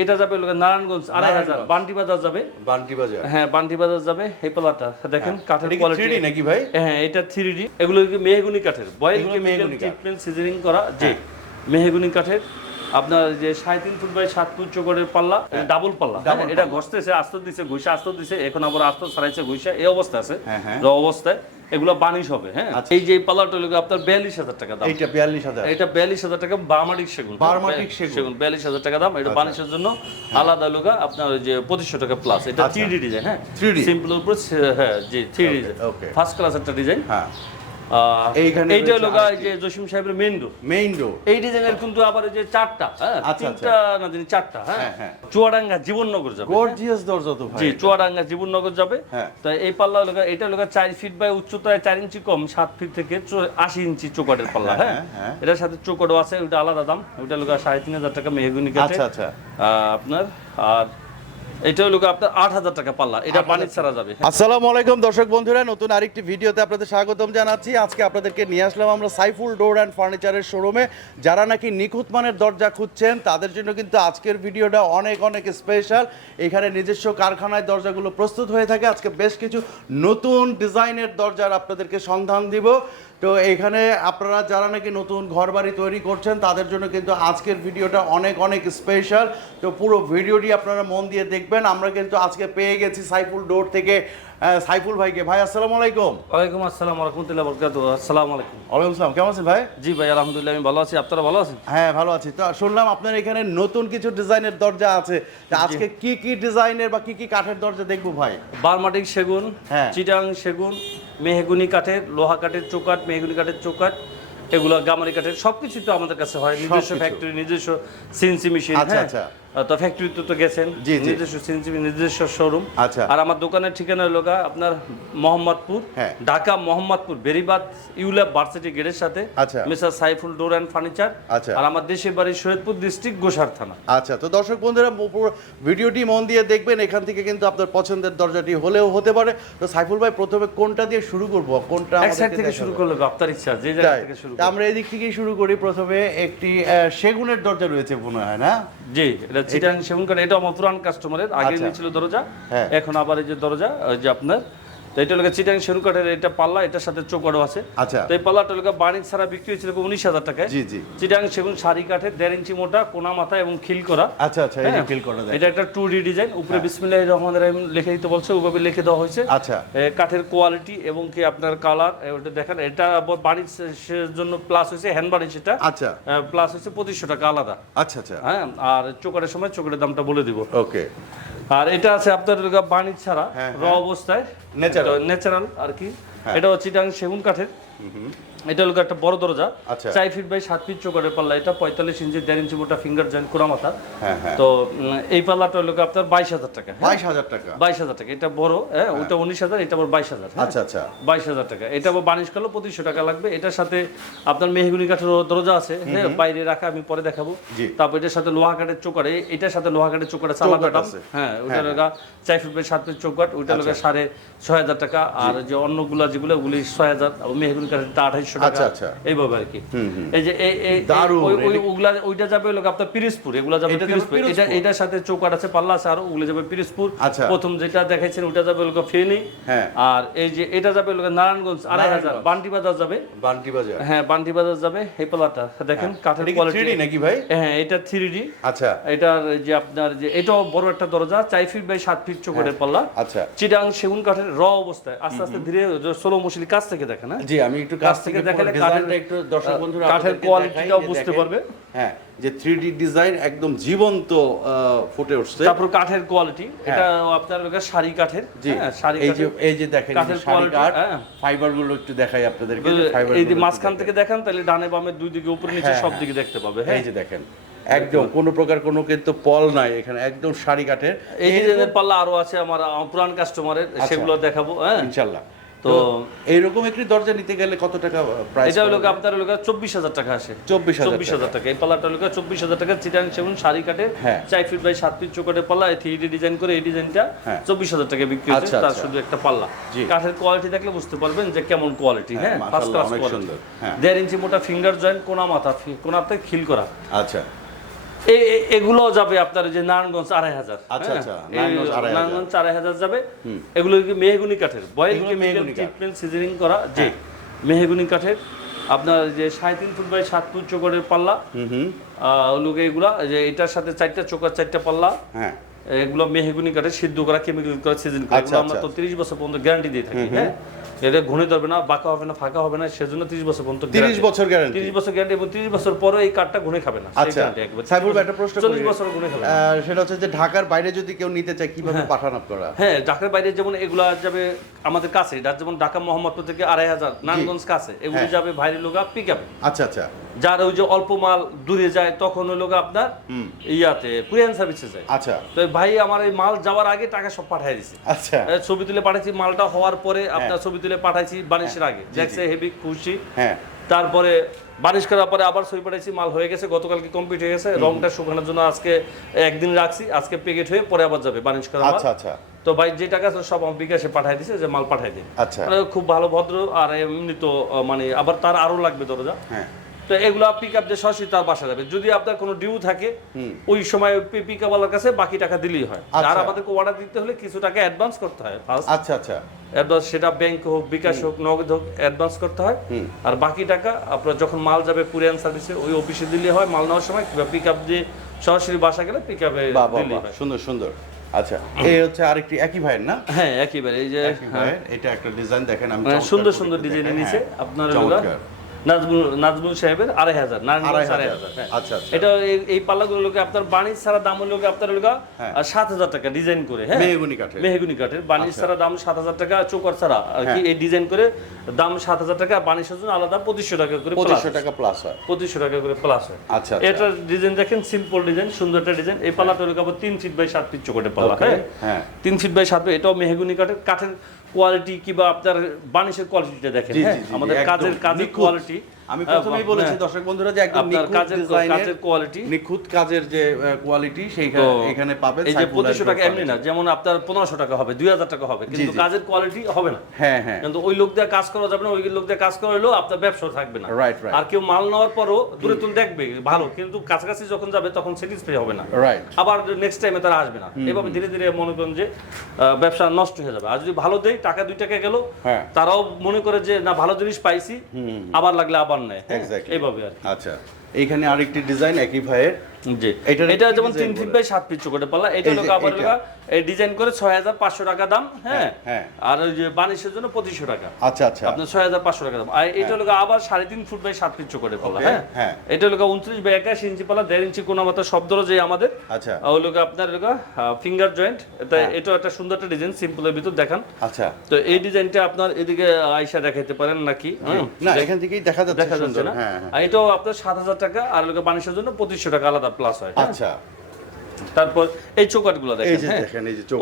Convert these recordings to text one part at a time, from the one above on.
এটা যাবে নারায়ণগঞ্জ আড়াই হাজার। বান্টি বাজার যাবে। বান্টি বাজার। হ্যাঁ বান্টি বাজার যাবে হেপলাটা দেখেন কাঠের কোয়ালিটি নাকি ভাই? হ্যাঁ এটা থ্রি ডি এগুলো কি মেহগুনি কাঠের? Boil mahogany. ট্রিটমেন্ট সিজনিং করা। যে মেহগুনি কাঠের। আপনার যে সাড়ে তিন ফুট বাই সাত ফুট চোখের পাল্লা ডাবল পাল্লা। হ্যাঁ, এটা ঘষতেছে আস্ত দিছে ঘুষা আস্ত দিছে এখন আবার আস্ত ছাড়াইছে ঘুষা এই অবস্থা আছে। হ্যাঁ, হ্যাঁ। অবস্থায় এগুলো বানিশ হবে হ্যাঁ। আচ্ছা। এই যে পাল্লাটা হলো আপনার বিয়াল্লিশ হাজার টাকা দাম। এইটা বিয়াল্লিশ হাজার। এটা বিয়াল্লিশ হাজার টাকা বার্মাটিক সেগুন। বার্মাটিক সেগুন। বিয়াল্লিশ হাজার টাকা দাম। এটা বানিশের জন্য আলাদা লোকা আপনার যে পঁচিশশো টাকা প্লাস এটা আচ্ছা। থ্রি ডি ডিজাইন হ্যাঁ। 3D সিম্পল উপর হ্যাঁ জি থ্রি ডি ফার্স্ট ক্লাস একটা ডিজাইন হ্যাঁ। এইটা আরেকটি। যে জসিম সাহেবের মেইন ডোর মেইন ডোর এই ডিজাইনের কিন্তু আবার যে চারটা হ্যাঁ? আচ্ছা, তিনটা না জানি চারটা হ্যাঁ? হ্যাঁ, হ্যাঁ। চুয়াডাঙ্গা জীবননগর যাবে গর্জিয়াস দরজা তো ভাই জি চুয়াডাঙ্গা জীবননগর যাবে। তো এই পাল্লা লোকা এটা লোকা চার ফিট বাই উচ্চতায় চার ইঞ্চি কম সাত ফিট থেকে চো- আশি ইঞ্চি চৌকাটের পাল্লা হ্যাঁ। এটার সাথে চৌকাটও আছে ওটা আলাদা দাম। ওটা তিন হাজার টাকা মেহগুনি কাঠে আচ্ছা আচ্ছা। আপনার আর এটা হলো আপনার আট হাজার টাকা পাল্লা। এটা বাণিজ্য ছাড়া যাবে আসসালামু আলাইকুম দর্শক বন্ধুরা নতুন আরেকটি ভিডিওতে আপনাদের স্বাগতম জানাচ্ছি। আজকে আপনাদেরকে নিয়ে আসলাম আমরা সাইফুল ডোর অ্যান্ড ফার্নিচারের শোরুমে। যারা নাকি নিখুঁত মানের দরজা খুঁজছেন তাদের জন্য কিন্তু আজকের ভিডিওটা অনেক অনেক স্পেশাল এখানে নিজস্ব কারখানায় দরজাগুলো প্রস্তুত হয়ে থাকে। আজকে বেশ কিছু নতুন ডিজাইনের দরজার আপনাদেরকে সন্ধান দিব। তো এখানে আপনারা যারা নাকি নতুন ঘর বাড়ি তৈরি করছেন তাদের জন্য কিন্তু আজকের ভিডিওটা অনেক অনেক স্পেশাল তো পুরো ভিডিওটি আপনারা মন দিয়ে দেখবেন। আমরা কিন্তু আজকে পেয়ে গেছি সাইফুল ডোর থেকে সাইফুল ভাইকে। ভাই আসসালামু আলাইকুম। ওয়ালাইকুম আসসালাম রহমতুল্লাহ বরকাত আসসালামু আলাইকুম। ওয়ালাইকুম আসসালাম। কেমন আছেন ভাই? জি ভাই আলহামদুলিল্লাহ আমি ভালো আছি। আপনারা ভালো আছেন? হ্যাঁ ভালো আছি। তো শুনলাম আপনার এখানে নতুন কিছু ডিজাইনের দরজা আছে। আজকে কি কি ডিজাইনের বা কি কি কাঠের দরজা দেখব ভাই? বারমাটিক সেগুন হ্যাঁ। চিটাং সেগুন মেহগুনি কাঠের লোহা কাঠের চৌকাট মেহগুনি কাঠের চৌকাট এগুলো গামারি কাঠের সবকিছু তো আমাদের কাছে হয় নিজস্ব। ফ্যাক্টরি নিজস্ব সিনসি মেশিন আচ্ছা, আচ্ছা। তো ফ্যাক্টরিতে তো গেছেন। নিজস্ব সিএনসি নিজস্ব শোরুম আচ্ছা। আর আমার দোকানের ঠিকানা হলো আপনার মোহাম্মদপুর হ্যাঁ। ঢাকা মোহাম্মদপুর বেরিবাদ ইউল্যাব ভার্সিটি গেটের সাথে। আচ্ছা। Mister Saiful door and furniture. আচ্ছা। আর আমার দেশের বাড়ি সৈয়দপুর ডিস্ট্রিক্ট গোসার থানা। আচ্ছা তো দর্শক বন্ধুরা ভিডিওটি মন দিয়ে দেখবেন এখান থেকে কিন্তু আপনার পছন্দের দরজাটি হলেও হতে পারে। তো সাইফুল ভাই প্রথমে কোনটা দিয়ে শুরু করব? কোনটা এক সাইড থেকে শুরু করলে আপনার ইচ্ছা যে জায়গা থেকে শুরু আমরা এদিক থেকেই শুরু করি। প্রথমে একটি সেগুনের দরজা রয়েছে মনে হয় না? জি এটা চিটাং সেগুন কাঠ এটা আমার পুরান কাস্টমারের আগে ছিল নিয়েছিল দরজা হ্যাঁ। এখন আবার এই যে দরজা ওই যে আপনার তো এটা লোকে চিটাং সেগুন কাঠের এটা পাল্লা এটার সাথে চোকারও আছে। আচ্ছা। তো এই পাল্লাটা লোকে বাণিজ্য ছাড়া বিক্রি হয়েছিল উনিশ হাজার টাকায়। জি জি। চিটাং সেগুন শাড়ি কাঠের দেড় ইঞ্চি মোটা কোনা মাথা এবং খিল করা। আচ্ছা আচ্ছা এই হ্যাঁ। করা এটা একটা টু ডি ডিজাইন উপরে বিসমিল্লাহ রহমান রহিম লিখে দিতে বলছে ওভাবে লিখে দেওয়া হয়েছে। আচ্ছা। কাঠের কোয়ালিটি এবং কি আপনার কালার ওটা দেখেন এটা বাণিজ্যের জন্য প্লাস হয়েছে হ্যান্ড বাণিজ্য এটা। আচ্ছা। প্লাস হচ্ছে পঁচিশশো টাকা আলাদা। আচ্ছা আচ্ছা। হ্যাঁ আর চোকারের সময় চোকারের দামটা বলে দিব। ওকে। আর এটা আছে আপনার বাণিজ্য ছাড়া হ্যাঁ, র অবস্থায় ন্যাচারাল ন্যাচারাল আর কি হ্যাঁ। এটা হচ্ছে চিটাং সেগুন কাঠের। এটা হলো একটা বড় দরজা। আচ্ছা। চার ফিট বাই সাত ফিট চোকারের পাল্লা। এটা পঁয়তাল্লিশ ইঞ্চি দেড় ইঞ্চি মোটা ফিঙ্গার জয়েন্ট কোনা মাথা। হ্যাঁ হ্যাঁ। তো এই পাল্লাটা হলো আপনার বাইশ হাজার টাকা হ্যাঁ? বাইশ হাজার টাকা। বাইশ হাজার টাকা। এটা বড় হ্যাঁ ওইটা উনিশ হাজার এটা আবার বাইশ হাজার হ্যাঁ? আচ্ছা আচ্ছা। বাইশ হাজার টাকা। এটা আবার বানিশ করলে পঁচিশশো টাকা লাগবে। এটার সাথে আপনার মেহগুনি কাঠের দরজা আছে হ্যাঁ? বাইরে রাখা আমি পরে দেখাবো। তারপর এটার সাথে লোহা কাঠের চোকারে এটার সাথে লোহা কাঠের চোকার চৌকাঠ দাম আছে। হ্যাঁ ওইটা লগা চার ফুট বাই সাত ফুট চৌকাট ওইটা লগা আচ্ছা। সাড়ে ছয় হাজার টাকা। আর যে অন্যগুলা যেগুলো ওগুলি ছয় হাজার মেহগুনি আঠাইশশো টাকা আচ্ছা, আচ্ছা। এইভাবে আর কি। এই যে ওগুলা ওইটা যাবে লোক আপনার পিরিজপুর এগুলা যাবে পিরিজপুর। এটা এটার সাথে চৌকাট আছে পাল্লা আছে আর ওগুলো যাবে পিরিজপুর। আচ্ছা। প্রথম যেটা দেখাইছেন ওটা যাবে লোক ফেনি। হ্যাঁ। আর এই যে এটা যাবে লোক নারায়ণগঞ্জ আড়াই হাজার। বান্টি বাজার যাবে। বান্টি বাজার। হ্যাঁ বান্টি বাজার যাবে এই পাল্লাটা। দেখেন কাঠের কোয়ালিটি 3D নাকি ভাই? হ্যাঁ এটা থ্রি ডি আচ্ছা। এটার যে আপনার যে এটাও বড় একটা দরজা চার ফিট বাই সাত ফিট চোখের পাল্লা। আচ্ছা। চিটাং সেগুন কাঠের র অবস্থায়। আস্তে আস্তে ধীরে সোলো মশলি কাছ থেকে দেখেন হ্যাঁ? জি আমি একটু কাছ থেকে দেখালে পুরো কাঠের- একটু দর্শক বন্ধুরা কাঠের কোয়ালিটিটাও বুঝতে পারবে। হ্যাঁ যে থ্রি ডি ডিজাইন একদম জীবন্ত ফুটে উঠছে। তারপর কাঠের কোয়ালিটি এটা আপনার লোকের শাড়ি কাঠের জি হ্যাঁ শাড়ি এই যে এই যে দেখেন কাঠের হ্যাঁ। ফাইবারগুলো একটু দেখাই আপনাদেরকে fiber এই যে মাঝখান থেকে দেখেন তাহলে ডানে বামে দুই দিকে উপরে নিচে হ্যাঁ, সব হ্যাঁ। দিকে দেখতে পাবে। হ্যাঁ। এই যে দেখেন একদম কোনো প্রকার কোনো কিন্তু পল নাই এখানে একদম শাড়ি কাঠের। এই ডিজাইনের পাল্লা আরও আছে আমার পুরান কাস্টমারের সেগুলো দেখাবো হ্যাঁ। ইনশাল্লাহ। তো এইরকম একটি দরজা নিতে গেলে কত টাকা প্রাইস এটা হলো আপনার হলো চব্বিশ হাজার টাকা আসে চব্বিশ চব্বিশ হাজার টাকা এই পাল্লাটা হলো চব্বিশ হাজার টাকা চিটাং সেগুন শাড়ি কাটে হ্যাঁ। চার ফিট বাই সাত ফিট চোকাটে পাল্লা থ্রি ডি ডিজাইন করে এই ডিজাইনটা হ্যাঁ। চব্বিশ হাজার টাকা বিক্রি হচ্ছে তার আচ্ছা। শুধু একটা পাল্লা। কাঠের কোয়ালিটি দেখলে বুঝতে পারবেন যে কেমন কোয়ালিটি হ্যাঁ, ফার্স্ট ক্লাস কোয়ালিটি। দেড় ইঞ্চি মোটা ফিঙ্গার জয়েন্ট কোনা মাথা কোনাতে খিল করা আচ্ছা এগুলো যাবে আপনার যে নারায়ণগঞ্জ আড়াই হাজার আচ্ছা, হ্যাঁ? আচ্ছা, নারায়ণগঞ্জ আড়াই হাজার। নারায়ণগঞ্জ আড়াই হাজার যাবে এগুলো কি মেহগুনি কাঠের বয়েল কাঠ। ট্রিটমেন্ট সিজনিং করা যে হ্যাঁ। মেহগুনি কাঠের আপনার যে সাড়ে তিন ফুট বাই সাত ফুট চোখের পাল্লা ওগুলোকে এগুলা যে এটার সাথে চারটা চোকার চারটা পাল্লা হ্যাঁ এগুলো মেহগুনি কাঠের সিদ্ধ করা কেমিক্যাল করা সিজন করা আচ্ছা, আমরা। তো তিরিশ বছর পর্যন্ত গ্যারান্টি দিয়ে থাকি হ্যাঁ এটা ঘুরে ধরবে না বাঁকা হবে না ফাঁকা হবে না সেজন্য তিরিশ বছর পর্যন্ত তিরিশ বছর গ্যারান্টি তিরিশ বছর গ্যারান্টি এবং তিরিশ বছর পরে এই কাঠটা ঘুরে খাবে না আচ্ছা ভাই একটা প্রশ্ন চল্লিশ করি। বছর গুণে খাবে সেটা হচ্ছে যে ঢাকার বাইরে যদি কেউ নিতে চায় কীভাবে পাঠান আপনারা? হ্যাঁ ঢাকার বাইরে যেমন এগুলা যাবে আমাদের কাছে যেমন ঢাকা মোহাম্মদপুর থেকে আড়াই হাজার নারায়ণগঞ্জ কাছে এগুলো হ্যাঁ। যাবে ভাইরি লোকা পিক আপে আচ্ছা আচ্ছা। যার ওই যে অল্প মাল দূরে যায় তখন ওই লোক আপনার ইয়াতে কুরিয়ান সার্ভিসে যায়। আচ্ছা। তো ভাই আমার এই মাল যাওয়ার আগে টাকা সব পাঠিয়ে দিছে। আচ্ছা। ছবি তুলে পাঠাইছি মালটা হওয়ার পরে আপনার ছবি তুলে পাঠাইছি বানিশের আগে। দেখছে হেভি খুশি। হ্যাঁ। তারপরে বানিশ করার পরে আবার সই পাঠাইছি মাল হয়ে গেছে গতকালকে কমপ্লিট হয়ে গেছে। রংটা শুকানোর জন্য আজকে একদিন রাখছি আজকে প্যাকেট হয়ে পরে আবার যাবে বানিশ করা আচ্ছা আচ্ছা। তো ভাই যে টাকা আছে সব আমার বিকাশে পাঠাই দিছে যে মাল পাঠাই দিন আচ্ছা। খুব ভালো ভদ্র আর এমনি তো মানে আবার তার আরও লাগবে দরজা। হ্যাঁ। তো এগুলো পিক আপ যে সরাসরি তার বাসা যাবে যদি আপনার কোনো ডিউ থাকে ওই সময় পিক আপওয়ালার কাছে বাকি টাকা দিলেই হয়। আচ্ছা। আর আমাদেরকে অর্ডার দিতে হলে কিছু টাকা অ্যাডভান্স করতে হয় আচ্ছা আচ্ছা। অ্যাডভান্স সেটা ব্যাংক হোক বিকাশ হোক নগদ হোক অ্যাডভান্স করতে হয়। আর বাকি টাকা আপনার যখন মাল যাবে কুরিয়ান সার্ভিসে ওই অফিসে দিলে হয়। মাল নেওয়ার সময় কিংবা পিক আপ দিয়ে সরাসরি বাসা গেলে পিক আপে সুন্দর সুন্দর। আচ্ছা এই হচ্ছে আরেকটি একই ভাইয়ের না? হ্যাঁ একেবারে এই যে একই এটা একটা ডিজাইন দেখেন আমি মানে সুন্দর সুন্দর ডিজাইন নিচে হ্যাঁ। আপনার। নাজমুল নাজমুল সাহেবের আড়াই হাজার আড়াই হ্যাঁ। আচ্ছা, আচ্ছা। এটা এই- পাল্লাগুলো লোকে আপনার বাণিজ্য ছাড়া দাম হলো আপনার লোক হ্যাঁ। সাত হাজার টাকা ডিজাইন করে হ্যাঁ। মেহগনি কাঠের। মেহগুনি কাঠের। বানিশ আচ্ছা। ছাড়া দাম সাত হাজার টাকা চোকর ছাড়া আর কি এই ডিজাইন করে দাম সাত হাজার টাকা বানিশের জন্য আলাদা পঁচিশশো টাকা করে পঁচিশশো টাকা প্লাস হয়। পঁচিশশো টাকা করে প্লাস হয়। আচ্ছা এটার ডিজাইন দেখেন সিম্পল ডিজাইন সুন্দর একটা ডিজাইন। এই পাল্লাটা আবার তিন ফিট বাই সাত ফিট পাল্লা হ্যাঁ। তিন ফিট বাই সাত ফিট এটাও মেহগুনি কাঠের। কাঠের কোয়ালিটি কিবা আপনার বানিশের কোয়ালিটিটা দেখেন হ্যাঁ? আমাদের কাজের কাজের কোয়ালিটি আমি প্রথমেই বলেছি দর্শক বন্ধুরা যে একদম নিখুঁত কাজের কাজের কোয়ালিটি নিখুঁত কাজের যে কোয়ালিটি সেইখানে এখানে পাবেন এই যে সাইফুল পঁচিশশো আইফোন টাকা এমনি না যেমন আপনার পনেরোশো টাকা হবে দুই হাজার টাকা হবে কিন্তু কাজের কোয়ালিটি হবে না। হ্যাঁ হ্যাঁ। কিন্তু ওই লোক দিয়ে কাজ করা যাবে না ওই লোক দিয়ে কাজ করা হলেও আপনার ব্যবসা থাকবে না। রাইট রাইট আর কেউ মাল নেওয়ার পরও দূরে তুমি দেখবে ভালো কিন্তু কাছাকাছি যখন যাবে তখন স্যাটিসফাই হবে না। রাইট আবার নেক্সট টাইমে তারা আসবে না। এভাবে ধীরে ধীরে মনে করেন যে ব্যবসা নষ্ট হয়ে যাবে। আর যদি ভালো দেয় টাকা দুই টাকা গেল হ্যাঁ। তারাও মনে করে যে না ভালো জিনিস পাইছি আবার লাগলে আবার নেয় নাই Exactly. এইভাবে আর আচ্ছা এইখানে আরেকটি ডিজাইন একই ভাইয়ের। জি। এটা যেমন তিন ফিট বাই সাত ফিট পাল্লা এটা হলো আবার এই ডিজাইন করে ছয় হাজার পাঁচশো টাকা দাম হ্যাঁ? হ্যাঁ। আর ওই যে বানিশের জন্য পঁচিশশো টাকা। আচ্ছা আচ্ছা। আপনার ছয় হাজার পাঁচশো টাকা দাম। আর এটা হলো আবার সাড়ে তিন ফুট বাই সাত ফিট পাল্লা হ্যাঁ? হ্যাঁ। এটা হলো উনত্রিশ বাই একাশ ইঞ্চি পাল্লা দেড় ইঞ্চি কোন শব্দ যে আমাদের। আচ্ছা। আপনার ফিঙ্গার জয়েন্ট এটা একটা সুন্দর একটা ডিজাইন সিম্পলের ভিতর দেখান। আচ্ছা। তো এই ডিজাইনটা আপনার এদিকে আয়সা দেখাইতে পারেন নাকি? হ্যাঁ? না এখান থেকেই দেখা যাচ্ছে দেখা যাচ্ছে না? হ্যাঁ হ্যাঁ। এটাও আপনার সাত হাজার টাকা আর লোক বানিশের জন্য পঁচিশশো টাকা আলাদা প্লাস হয় হ্যাঁ? আচ্ছা তারপর এই চৌকাটগুলো এই দেখেন যে হ্যাঁ?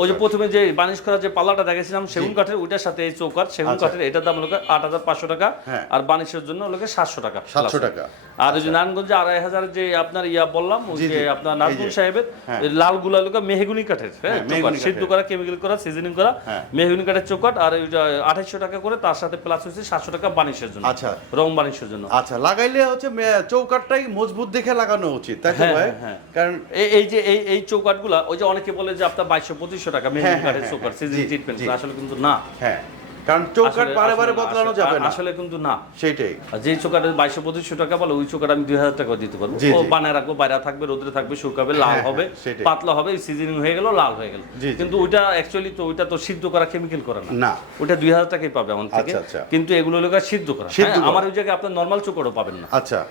ওই যে প্রথমে যে বানিশ করা যে পাল্লাটা দেখেছিলাম সেগুন কাঠের ওইটার সাথে এই চৌকাট সেগুন আচ্ছা। কাঠের এটার দাম লোকের আট হাজার পাঁচশো টাকা হ্যাঁ। আর বানিশের জন্য লোকের সাতশো টাকা সাতশো টাকা। আর ওই যে নারায়ণগঞ্জে আড়াই হাজার যে আপনার ইয়া বললাম ওই যে আপনার নাজমুল সাহেবের হ্যাঁ। লালগুলা লোক মেহগুনি কাঠের হ্যাঁ হ্যাঁ। সিদ্ধ করা কেমিক্যাল করা সিজনিং করা হ্যাঁ। মেহগুনি কাঠের চৌকাট আর ওইটা আঠাইশশো টাকা করে তার সাথে প্লাস হচ্ছে সাতশো টাকা বানিশের জন্য আচ্ছা। রং বানিশের জন্য আচ্ছা লাগাইলে হচ্ছে চৌকাঠটাই মজবুত দেখে লাগানো উচিত তাই তো হ্যাঁ, ভাই। কারণ এই যে এই এই চৌকাটগুলা ওই যে অনেকে বলে যে আপনার বাইশশো পঁচিশশো টাকা মেহগুনি কাঠের চৌকাট সিজন ট্রিটমেন্ট আসলে কিন্তু না হ্যাঁ কারণ আসলে- বারে বারে বদলানো যাবে না। আসলে কিন্তু না। সেইটাই। আর যে বাইশশো পঁচিশশো টাকা বলে ওই চোকাট আমি দুই হাজার টাকা দিতে পারব। ও বানায় রাখব বাইরে থাকবে রোদে থাকবে শুকাবে লাল হ্যাঁ, হবে হ্যাঁ, পাতলা হবে সিজনিং হয়ে গেল লাল হয়ে গেল। কিন্তু ওইটা অ্যাকচুয়ালি তো ওইটা তো সিদ্ধ করা কেমিক্যাল করা না। না। ওটা দুই হাজার টাকাই পাবে আমার থেকে। আচ্ছা, আচ্ছা। কিন্তু এগুলো লোক সিদ্ধ করা। হ্যাঁ, করা। আমার ওই জায়গায় আপনার নর্মাল চোকাটও পাবেন না। আচ্ছা।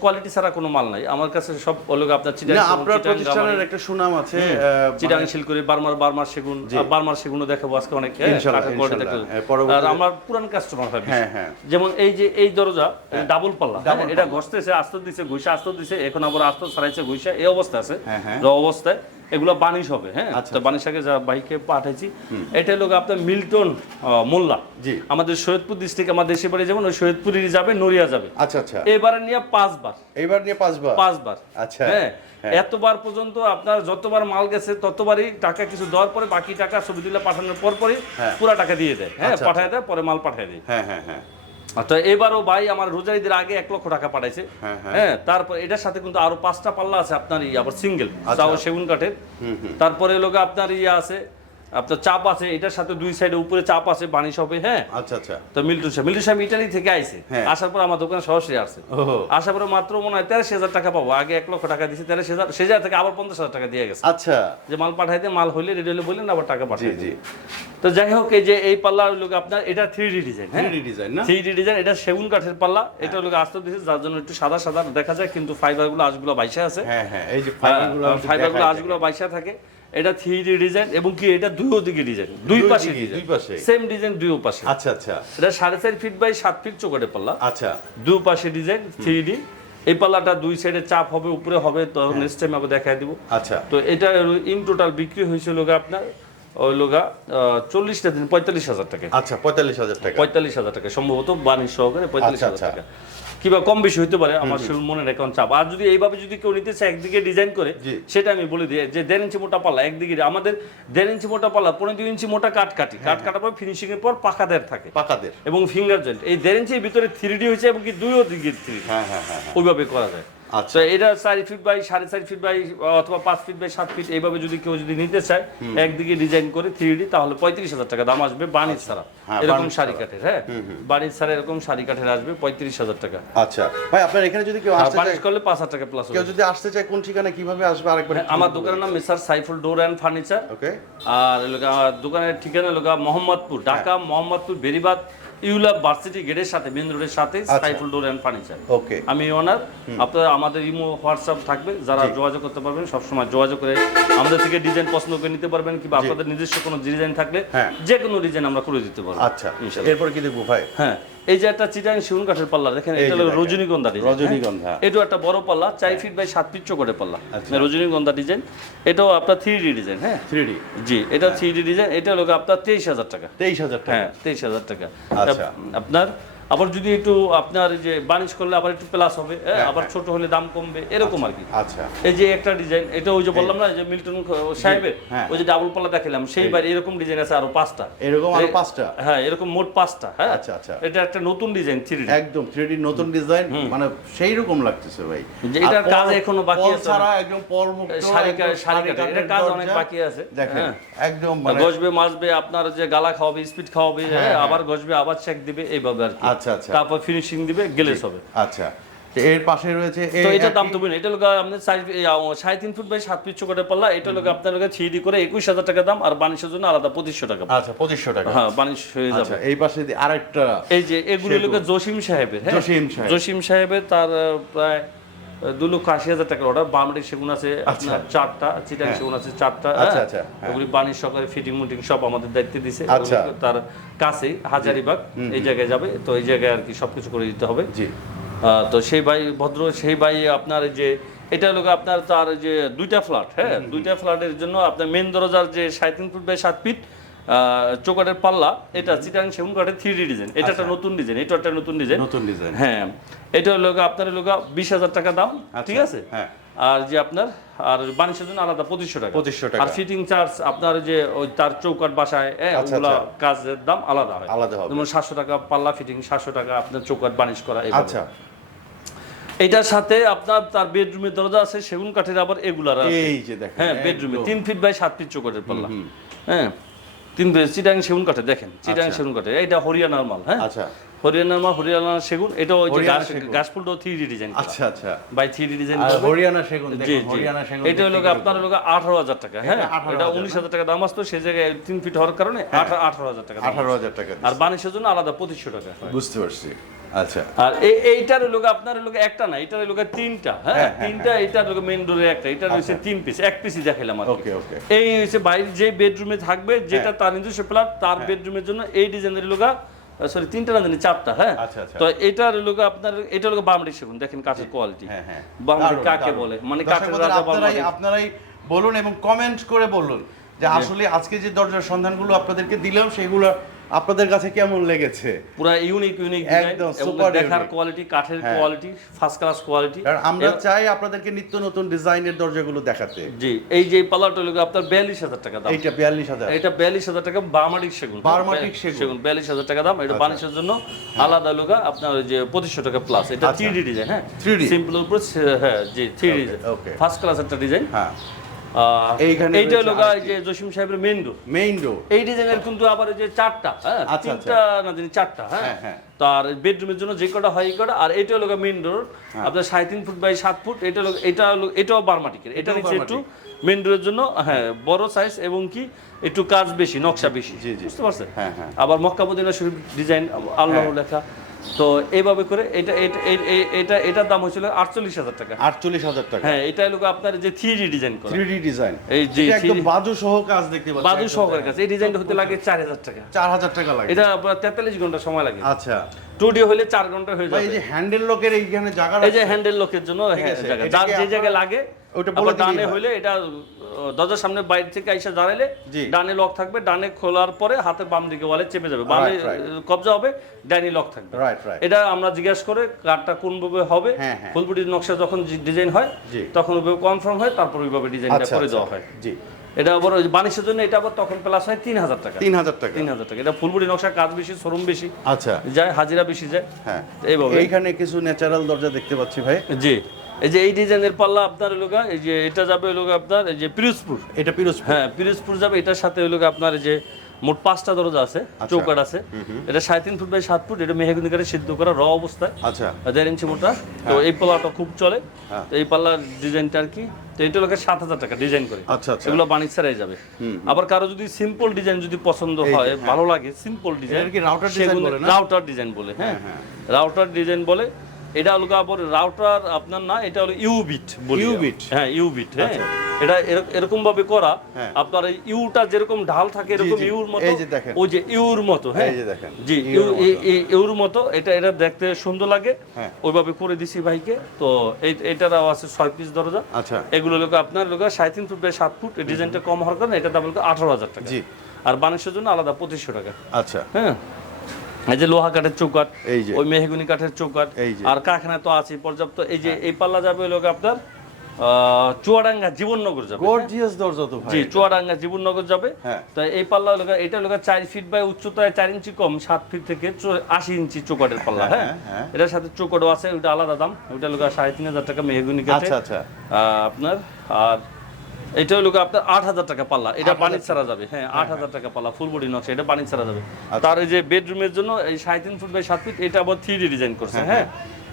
কোয়ালিটি ছাড়া কোনো মাল নাই। আমার কাছে সব লোক আপনার চিটাং আপনার প্রতিষ্ঠানের একটা সুনাম আছে চিটাং মানে- শিলকরি বার্মার বার্মার সেগুন বার্মার সেগুনও দেখাবো আজকে অনেক হ্যাঁ, আর আমার পুরান কাস্টমার হয় হ্যাঁ হ্যাঁ। যেমন এই যে এই দরজা ডাবল পাল্লা হ্যাঁ, এটা ঘষতেছে আস্ত দিছে ঘুষে আস্ত দিছে এখন আবার আস্তে ছাড়াইছে ঘুষে এই অবস্থা আছে। হ্যাঁ, হ্যাঁ। অবস্থায়। এগুলো বানিশ হবে হ্যাঁ? আচ্ছা, তো বানিশ আগে যা বাইকে পাঠাইছি এটা লোক আপনার মিল্টন মোল্লা। জি। আমাদের সৈয়দপুর ডিস্ট্রিক্ট আমার দেশে বাড়ি যেমন ওই সৈয়দপুরেরই যাবে নড়িয়া যাবে। আচ্ছা আচ্ছা। এবারে নিয়ে পাঁচবার। এইবার নিয়ে পাঁচবার? পাঁচবার। আচ্ছা। হ্যাঁ হ্যাঁ। এতবার পর্যন্ত আপনার যতবার মাল গেছে ততবারই টাকা কিছু দেওয়ার পরে বাকি টাকা তুলে পাঠানোর পর পরই হ্যাঁ। পুরা টাকা দিয়ে দেয়। হ্যাঁ আচ্ছা, পাঠায় দেয় পরে মাল পাঠায় দেয়। হ্যাঁ হ্যাঁ হ্যাঁ। আচ্ছা এবারও ভাই আমার রোজাইদের আগে এক লক্ষ টাকা পাঠাইছে হ্যাঁ, হ্যাঁ। হ্যাঁ তারপর এটার সাথে কিন্তু আরও পাঁচটা পাল্লা আছে আপনার ইয়ে আবার সিঙ্গেল আচ্ছা। তাও সেগুন কাঠের তারপরে লোক আপনার ইয়ে আছে আপনার চাপ আছে এটার সাথে দুই সাইডে উপরে চাপ আছে বানিশ হবে হ্যাঁ? আচ্ছা আচ্ছা। তো মিল্টু সাহেব মিল্টু সাহেব ইটালি থেকে আইছে। হ্যাঁ। আসার পর আমার দোকানে সরাসরি আসছে। আসার পরে মাত্র মনে হয় তেরোশ হাজার টাকা পাবো। আগে এক লক্ষ টাকা দিয়েছি তেরোশ হাজার সে জায়গা থেকে আবার পঞ্চাশ হাজার টাকা দিয়ে গেছে। আচ্ছা। যে মাল পাঠাইতে মাল হইলে রেডি হলে বললেন আবার টাকা পাঠিয়ে জি তো যাই হোক এই যে এই পাল্লা লোক আপনার এটা থ্রি ডি ডিজাইন হ্যাঁ? 3D ডিজাইন না? থ্রি ডি ডিজাইন এটা সেগুন কাঠের পাল্লা। এটা লোক আস্তে দিয়েছে যার জন্য একটু সাদা সাদা দেখা যায় কিন্তু ফাইবারগুলো আঁশগুলো বাইসে আছে। হ্যাঁ হ্যাঁ এই যে ফাইবারগুলো আমি একটু ফাইবারগুলো দেখাই আঁশগুলো বাইসা থাকে। এটা থ্রি ডি ডিজাইন এবং কি এটা দুই দিকে ডিজাইন দুই পাশে দুই পাশে। সেম ডিজাইন দুই পাশে। আচ্ছা আচ্ছা। এটা সাড়ে চার ফিট বাই সাত ফিট চোখে পাল্লা। আচ্ছা। দুই পাশে ডিজাইন থ্রি ডি এই পাল্লাটা দুই সাইডে চাপ হবে উপরে হবে তো। নেক্সট টাইম আমি দেখাই দিব। আচ্ছা। তো এটা ইন টোটাল বিক্রি হয়েছিল আপনার ওই লোকা চল্লিশটা দিন পঁয়তাল্লিশ হাজার টাকা। আচ্ছা পঁয়তাল্লিশ হাজার টাকা। পঁয়তাল্লিশ হাজার টাকা সম্ভবত বাণিজ্য সহকারে পঁয়তাল্লিশ আচ্ছা, হাজার আচ্ছা। টাকা। কিংবা কম বেশি হইতে পারে আমার মনের এখন চাপ। আর যদি এইভাবে যদি কেউ নিতে চায় একদিকে ডিজাইন করে। সেটা আমি বলে দিই যে দেড় ইঞ্চি মোটা পাল্লা একদিকে আমাদের দেড় ইঞ্চি মোটা পাল্লা পনেরো দুই ইঞ্চি মোটা কাট কাটি কাঠ কাট কাটার পর ফিনিশিং এর পর পাকা দেড় থাকে। পাকাদের এবং ফিঙ্গার জয়েন্ট এই দেড় ইঞ্চির ভিতরে থ্রি ডি হয়েছে এবং কি দুইও দিকে থ্রি হ্যাঁ হ্যাঁ হ্যাঁ। ওইভাবে করা যায়। আচ্ছা। এটা চারি ফিট বাই সাড়ে চারি ফিট বাই অথবা পাঁচ ফিট বাই সাত ফিট এইভাবে যদি কেউ যদি নিতে চায় একদিকে ডিজাইন করে থ্রি তাহলে পঁয়ত্রিশ হাজার টাকা দাম আসবে বাণিজ্য ছাড়া। হ্যাঁ, এরকম শাড়ি কাঠের হ্যাঁ? ছাড়া এরকম শাড়ি কাঠের আসবে পঁয়ত্রিশ হাজার টাকা। আচ্ছা। ভাই আপনার এখানে যদি কেউ আর আসতে করলে পাঁচ হাজার টাকা প্লাস কেউ যদি আসতে চায় কোন ঠিকানা কীভাবে আসবে আরেকবার আমার দোকানের নাম mister Saiful door and furniture. Okay আর দোকানের ঠিকানা এলাকা মোহাম্মদপুর ঢাকা হ্যাঁ। মোহাম্মদপুর বেরিবাদ ইউলা ভার্সিটি গেটের সাথে মেন রোডের সাথে। Saiful door and furniture okay আমি ওনার আপনারা আমাদের ইমো হোয়াটসঅ্যাপ থাকবে যারা যোগাযোগ করতে পারবেন সবসময় যোগাযোগ করে আমাদের থেকে ডিজাইন পছন্দ করে নিতে পারবেন কিংবা আপনাদের নিজস্ব কোনো ডিজাইন থাকলে। যে কোনো ডিজাইন আমরা করে দিতে পারব। আচ্ছা। এরপর কি দেখব ভাই? হ্যাঁ। এই যে একটা চিটাং শিউন কাঠের পাল্লা দেখেন এটা হলো রজনীগন্ধা ডিজাইন রজনীগন্ধা। এটাও একটা বড় পাল্লা চার ফিট বাই সাত ফিট চোখের পাল্লা। আচ্ছা। রজনীগন্ধা ডিজাইন এটাও আপনার থ্রি ডি ডিজাইন হ্যাঁ? থ্রি ডি জি এটা থ্রি ডি ডিজাইন এটা হলো আপনার তেইশ হাজার টাকা। তেইশ হাজার টাকা। হ্যাঁ তেইশ হাজার টাকা। আচ্ছা। আপনার আবার যদি একটু আপনার যে বানিশ করলে আবার একটু প্লাস হবে হ্যাঁ, হ্যাঁ, আবার হ্যাঁ। ছোট হলে দাম কমবে এরকম আর কি আচ্ছা এই যে একটা ডিজাইন এটা ওই যে বললাম না যে মিল্টন সাহেবের। ওই যে ডাবল পাল্লা দেখালাম সেই বার এরকম ডিজাইন আছে আরও পাঁচটা এরকম আরও পাঁচটা হ্যাঁ এরকম মোট পাঁচটা হ্যাঁ আচ্ছা, আচ্ছা। এটা একটা নতুন ডিজাইন থ্রি একদম থ্রি নতুন ডিজাইন মানে সেই রকম লাগতেছে ভাই যে এটার কাজ এখনও বাকি আছে। ছাড়া একদম শাড়ি একদম শাড়ি কাঠের। কাঠের কাজ অনেক বাকি আছে। দেখেন। একদম মানে গজবে মাসবে আপনার যে গালা খাওয়াবে স্পিড খাওয়াবে আবার গজবে আবার চেক দিবে এইভাবে আর কি আচ্ছা, আচ্ছা। তারপর ফিনিশিং দিবে গ্লেস হবে আচ্ছা। এর পাশে রয়েছে তো এটা দাম তো এটা লোক আপনার সাড়ে তিন ফুট বাই সাত ফিট পাল্লা। এটা লোক আপনার লোক থ্রি ডি করে একুশ হাজার টাকা দাম আর বানিশের জন্য আলাদা পঁচিশশো টাকা। আচ্ছা পঁচিশশো টাকা। হ্যাঁ বানিশ হয়ে যাবে। আচ্ছা এই পাশে আরেকটা এই যে এগুলো লোক জসিম সাহেবের হ্যাঁ? জসিম সাহেব। জসিম সাহেবের তার প্রায় দু লক্ষ আশি হাজার টাকার অর্ডার বামডি সেগুন আছে আপনার চারটা চিটাং হ্যাঁ। সেগুন আছে চারটা আচ্ছা, হ্যাঁ। আচ্ছা, হ্যাঁ। ওগুলি বাণিজ্য সহকারে ফিটিং মুটিং সব আমাদের দায়িত্বে দিছে। আচ্ছা। তার কাছেই হাজারিবাগ। এই জায়গায় যাবে। তো এই জায়গায় আর কি সবকিছু করে দিতে হবে। জি। তো সেই ভাই ভদ্র সেই ভাই আপনার যে এটা হলো আপনার তার যে দুইটা ফ্ল্যাট হ্যাঁ? দুইটা ফ্ল্যাটের জন্য আপনার মেন দরজার যে সাড়ে তিন ফুট বাই সাত ফিট চৌকাটের পাল্লা এটা চিটাং সেগুন কাঠের থ্রি ডিজাইন এটা একটা নতুন ডিজাইন এটা একটা নতুন ডিজাইন নতুন ডিজাইন হ্যাঁ এটা হলো আপনার হলো বিশ হাজার টাকা দাম ঠিক আছে? হ্যাঁ। আর যে আপনার আর বাণিজ্যের জন্য আলাদা পঁচিশশো টাকা। 2500 টাকা। আর ফিটিং চার্জ আপনার যে ওই তার চৌকাট বাসায় হ্যাঁ আচ্ছা, ওগুলা আচ্ছা। কাজের দাম আলাদা হয়। আলাদা হবে। যেমন সাতশো টাকা পাল্লা ফিটিং সাতশো টাকা আপনার চৌকাট বানিশ করা আচ্ছা। এটার সাথে আপনার তার বেডরুমের দরজা আছে সেগুন কাঠের আবার এগুলার আছে। এই যে দেখেন হ্যাঁ বেডরুমে তিন ফিট বাই সাত ফিট চৌকাটের পাল্লা। হ্যাঁ। তিন ফিট চিটাং সেগুন কাঠে দেখেন চিটাং আচ্ছা। সেগুন কাঠে এটা হরিয়ানার মাল হ্যাঁ আচ্ছা হরিয়ানার মাল হরিয়ানার সেগুন এটা ওই যে হরিয়ানা গাছ। থ্রি ডি ডিজাইন আচ্ছা আচ্ছা। By three D design Haryana সেগুন জি হরিয়ানা সেগুন এটা হলো আপনার হলো আঠারো হাজার টাকা হ্যাঁ? এটা উনিশ হাজার টাকা দাম আসতো সেই জায়গায় তিন ফিট হওয়ার কারণে আঠারো আঠারো হাজার টাকা আঠারো হাজার টাকা আর বানিশের জন্য আলাদা পঁচিশশো টাকা। বুঝতে পারছি। আচ্ছা। আর এইটার লোক আপনার লোক একটা না এটার লোক তিনটা হ্যাঁ? তিনটা এটার লোক মেইন ডোরের একটা এটা রয়েছে তিন পিস এক পিসই দেখাইলাম আর ওকে ওকে। এই হচ্ছে বাইরে যে বেডরুমে থাকবে যেটা তার নিজস্ব প্লাট তার বেডরুমের জন্য এই ডিজাইনের লোক সরি তিনটা না জানি চারটা হ্যাঁ? আচ্ছা, আচ্ছা। তো এটার লোক আপনার এটা লোক বামড়ি সেগুন দেখেন কাঠের কোয়ালিটি হ্যাঁ হ্যাঁ। বামড়ি কাকে বলে? মানে কাঠের রাজা আপনারাই বামড়ি আপনারাই বলুন এবং কমেন্ট করে বলুন যে আসলে আজকে যে দরজার সন্ধানগুলো আপনাদেরকে দিলাম সেগুলো আপনাদের কাছে কেমন লেগেছে? পুরা ইউনিক ইউনিক একদম এবং দেখার কোয়ালিটি কাঠের হ্যাঁ। কোয়ালিটি ফার্স্ট ক্লাস কোয়ালিটি আমরা চাই আপনাদেরকে নিত্য নতুন ডিজাইনের দরজাগুলো দেখাতে। জি এই যে পাল্লাটা হলো আপনার বিয়াল্লিশ হাজার টাকা দাম। এইটা বিয়াল্লিশ হাজার। এটা বিয়াল্লিশ হাজার টাকা বার্মাটিক সেগুন। বার্মাটিক সেগুন। সেগুন বিয়াল্লিশ হাজার টাকা দাম। এটা বানিশের জন্য আলাদা লোকা আপনার যে পঁচিশশো টাকা প্লাস এটা আচ্ছা। থ্রি ডি ডিজাইন হ্যাঁ। 3D সিম্পল উপর হ্যাঁ জি three Okay, design okay. First class একটা ডিজাইন হ্যাঁ। এইখানে এইটা আরেকটি। যে জসিম সাহেবের ডোর মেইন ডোর এই ডিজাইনের কিন্তু আবার যে চারটা হ্যাঁ আচ্ছা, তিনটা না জানি চারটা হ্যাঁ হ্যাঁ, হ্যাঁ। তার বেডরুমের জন্য যে কটা হয় এই কটা আর এটা হলো ডোর হ্যাঁ। আপনার সাড়ে তিন ফুট বাই সাত ফুট এটা হলো এটা হলো এটাও বারমাটিকের এটা নিচে একটু মেন ডোরের জন্য হ্যাঁ বড় সাইজ এবং কি একটু কাজ বেশি নকশা বেশি। বুঝতে পারছেন। আবার মক্কা মদিনা শরীফ ডিজাইন আল্লাহ। লেখা তো এইভাবে করে এটা এটা এটার দাম হয়েছিল আটচল্লিশ হাজার টাকা। আটচল্লিশ হাজার টাকা। হ্যাঁ এটা হলো আপনার যে থ্রি ডি ডিজাইন করা। থ্রি ডি ডিজাইন এই যে এটা একদম বাজু সহ কাজ দেখতে পাচ্ছি বাদু একদম সহকারের কাছে এই ডিজাইনটা হতে লাগে চার হাজার টাকা। চার হাজার টাকা লাগে। এটা আপনার তেতাল্লিশ ঘণ্টা সময় লাগে। আচ্ছা। টু ডি হলে চার ঘণ্টা হয়ে ভাই এই যে হ্যান্ডেল লকের এইখানে জায়গা এই যে হ্যান্ডেল লকের জন্য হ্যাঁ, জায়গা। যার যে জায়গায় লাগে ওটা বলে ডানে হয়। এটা দরজার সামনে বাইরে থেকে আইসা দাঁড়াইলে ডানে লক থাকবে ডানে খোলার পরে হাতের বাম দিকে ওয়ালে চেপে যাবে। বামে কবজা হবে ডাইনি লক থাকবে। এটা আমরা জিজ্ঞেস করে কারটা কোন ভাবে হবে হ্যাঁ, হ্যাঁ। ফুলবুটির নকশা যখন ডিজাইন হয় তখন ওইভাবে কনফার্ম হয় তারপর ওইভাবে ডিজাইনটা আচ্ছা করে আচ্ছা। দেওয়া হয়। জি। এটা আবার বানিশের জন্য এটা আবার তখন প্লাস হয় তিন হাজার টাকা। তিন হাজার টাকা। তিন হাজার টাকা। এটা ফুলবুটি নকশা কাজ বেশি শোরুম বেশি। আচ্ছা। যায় হাজিরা বেশি যায়। হ্যাঁ। এইভাবে। এইখানে কিছু ন্যাচারাল দরজা দেখতে পাচ্ছি ভাই। জি। এই যে এই ডিজাইনের পাল্লা আপনার লোকা এই যে এটা যাবে লোক আপনার এই যে পিরোজপুর। এটা পিরোজপুর। হ্যাঁ পিরোজপুর যাবে এটার সাথে লোক আপনার যে মোট পাঁচটা দরজা আছে আচ্ছা। চৌকাট আছে। এটা সাড়ে তিন ফুট বাই সাত ফুট এটা মেহেগুনি করে সিদ্ধ করা র অবস্থায়। আচ্ছা। দেড় ইঞ্চি মোটা। তো এই পাল্লাটা খুব চলে। হ্যাঁ। তো এই পাল্লার ডিজাইনটা আর কি তো এটা লোকের সাত হাজার টাকা ডিজাইন করে। আচ্ছা আচ্ছা। এগুলো বাণিজ্য ছাড়াই যাবে। আবার কারও যদি সিম্পল ডিজাইন যদি পছন্দ হয় হ্যাঁ। ভালো লাগে সিম্পল ডিজাইন বলে রাউটার ডিজাইন বলে হ্যাঁ। হ্যাঁ, রাউটার ডিজাইন বলে এটা হলো আবার রাউটার আপনার না এটা হলো ইউবিট বলি U-bit? হ্যাঁ ইউবিট হ্যাঁ আচ্ছা। এটা এরকম ভাবে করা হ্যাঁ। আপনার ইউটা যেরকম ঢাল থাকে এরকম ইউর মতো। ওই যে ইউর মতো হ্যাঁ এই যে দেখেন, জি ইউর ইউ মতো। এটা এটা দেখতে সুন্দর লাগে হ্যাঁ। ওইভাবে করে দিছি ভাইকে তো এই এটারও আছে ছয় পিস দরজা আচ্ছা এগুলো লোক আপনার লোক সাড়ে তিন ফুট বাই সাত ফুট ডিজাইনটা কম হওয়ার কারণে এটা দাম আঠারো হাজার টাকা জি। আর বানিশের জন্য আলাদা পঁচিশশো টাকা আচ্ছা হ্যাঁ এই যে লোহা কাঠের চৌকাট এই যে। ওই মেহগুনি কাঠের চৌকাট এই যে। আর কারখানা তো আছে পর্যাপ্ত এই যে এই পাল্লা যাবে লোক আপনার চুয়াডাঙ্গা জীবননগর যাবে গর্জিয়াস দরজা তো জি চুয়াডাঙ্গা জীবননগর যাবে হ্যাঁ। তো এই পাল্লা লোক এটা লোক চার ফিট বাই উচ্চতায় চার ইঞ্চি কম সাত ফিট থেকে আশি ইঞ্চি চৌকাটের পাল্লা হ্যাঁ হ্যাঁ, হ্যাঁ। এটার সাথে চৌকাটও আছে ওটা আলাদা দাম ওটা লোক সাড়ে তিন হাজার টাকা মেহগুনি কাঠে আচ্ছা আচ্ছা আপনার আর এটা হলো আপনার আট হাজার টাকা পাল্লা। এটা পানি ছাড়া যাবে। হ্যাঁ আট হাজার টাকা পাল্লা ফুল বডি নকশা এটা পানি ছাড়া যাবে। আচ্ছা। তার এই যে বেডরুমের জন্য এই সাড়ে তিন ফুট বাই সাত ফুট এটা আবার থ্রি ডি ডিজাইন করছে হ্যাঁ।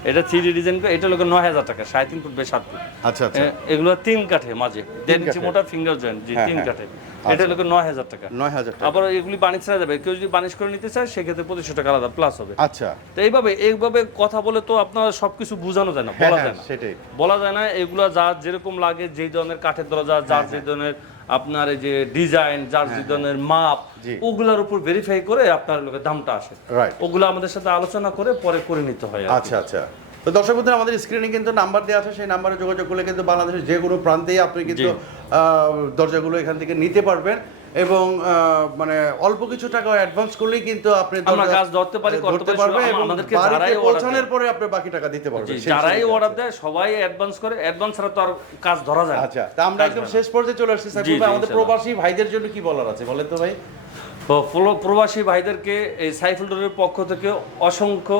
এটা থ্রি ডি ডিজাইন করে এটা লোক নয় হাজার টাকা সাড়ে তিন ফুট বাই সাত ফুট। আচ্ছা আচ্ছা। এগুলো তিন কাঠে মাঝে দেড় ইঞ্চি মোটা ফিঙ্গার জয়েন্ট জি হ্যাঁ, তিন হ্যাঁ। কাঠে। এটা লোক নয় হাজার টাকা। নয় হাজার টাকা। আবার এগুলি বাণিজ ছাড়া যাবে কেউ যদি বাণিজ করে নিতে চায় সেক্ষেত্রে পঁচিশশো টাকা আলাদা প্লাস হবে। আচ্ছা। তো এইভাবে এইভাবে কথা বলে তো আপনার সবকিছু বোঝানো যায় না হ্যাঁ বলা যায় না। সেটাই। বলা যায় না এগুলো যার যেরকম লাগে যেই ধরনের কাঠের দরজা যার যে ধরনের আপনার এই যে ডিজাইন যার যে ধরনের মাপ ওগুলোর ওগুলার উপর ভেরিফাই করে আপনার লোকের দামটা আসে। ওগুলো আমাদের সাথে আলোচনা করে পরে করে নিতে হয় আচ্ছা আচ্ছা। তো দর্শক বন্ধুরা আমাদের স্ক্রিনে কিন্তু নাম্বার দেওয়া আছে সেই নাম্বারে যোগাযোগ করলে কিন্তু বাংলাদেশের যে কোনো প্রান্তেই আপনি কিন্তু দরজাগুলো এখান থেকে নিতে পারবেন এবং মানে অল্প কিছু টাকা অ্যাডভান্স করলেই কিন্তু আপনি আমরা কাজ ধরতে পারি, করতে পারবে এবং আমাদেরকে যারাই পৌঁছানোর পরে আপনি বাকি টাকা দিতে পারবেন। যারাই অর্ডার দেয় সবাই অ্যাডভান্স করে অ্যাডভান্স ছাড়া তো আর কাজ ধরা যায় আচ্ছা তা আমরা একদম শেষ পর্যায়ে চলে আসছি স্যার। জি, আমাদের প্রবাসী ভাইদের জন্য কি বলার আছে? বলেন তো ভাই। প্রবাসী ভাইদেরকে এই সাইফুল ডোরের পক্ষ থেকে অসংখ্য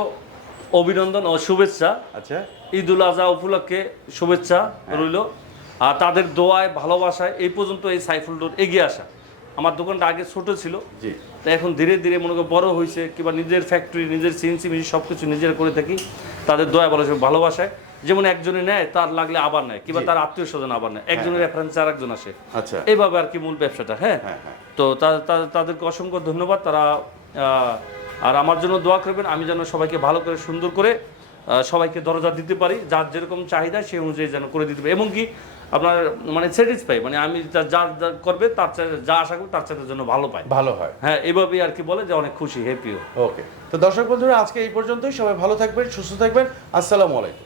অভিনন্দন ও শুভেচ্ছা। আচ্ছা। ঈদ উল আজহা উপলক্ষে শুভেচ্ছা রইল। আর তাদের দোয়ায় ভালোবাসায় এই পর্যন্ত এই সাইফুল ডোর এগিয়ে আসা। আমার দোকানটা আগে ছোট ছিল। জি। তা এখন ধীরে ধীরে মনে করো বড় হয়েছে কিংবা নিজের ফ্যাক্টরি নিজের সিএনসি মেশিন সব কিছু নিজের করে থাকি। তাদের দয়া ভালোবাসা ভালোবাসায়। যেমন একজনে নেয় তার লাগলে আবার নেয় কিংবা তার আত্মীয় স্বজন আবার নেয়। একজনের রেফারেন্সে আর একজন আসে। আচ্ছা। এইভাবে আর কি মূল ব্যবসাটা হ্যাঁ? হ্যাঁ হ্যাঁ। তো তাদেরকে অসংখ্য ধন্যবাদ। তারা আর আমার জন্য দোয়া করবেন আমি যেন সবাইকে ভালো করে সুন্দর করে সবাইকে দরজা দিতে পারি যার যেরকম চাহিদা সেই অনুযায়ী যেন করে দিতে পারি। এবং কি আপনার মানে স্যাটিসফাই মানে আমি যা যা যা করবে তার যা আশা করি তার চাইতে জন্য ভালো পাই ভালো হয়। হ্যাঁ এইভাবেই আর কি বলে যে অনেক খুশি হ্যাপিও ওকে তো দর্শক বন্ধুরা আজকে এই পর্যন্তই। সবাই ভালো থাকবেন সুস্থ থাকবেন। আসসালামু আলাইকুম।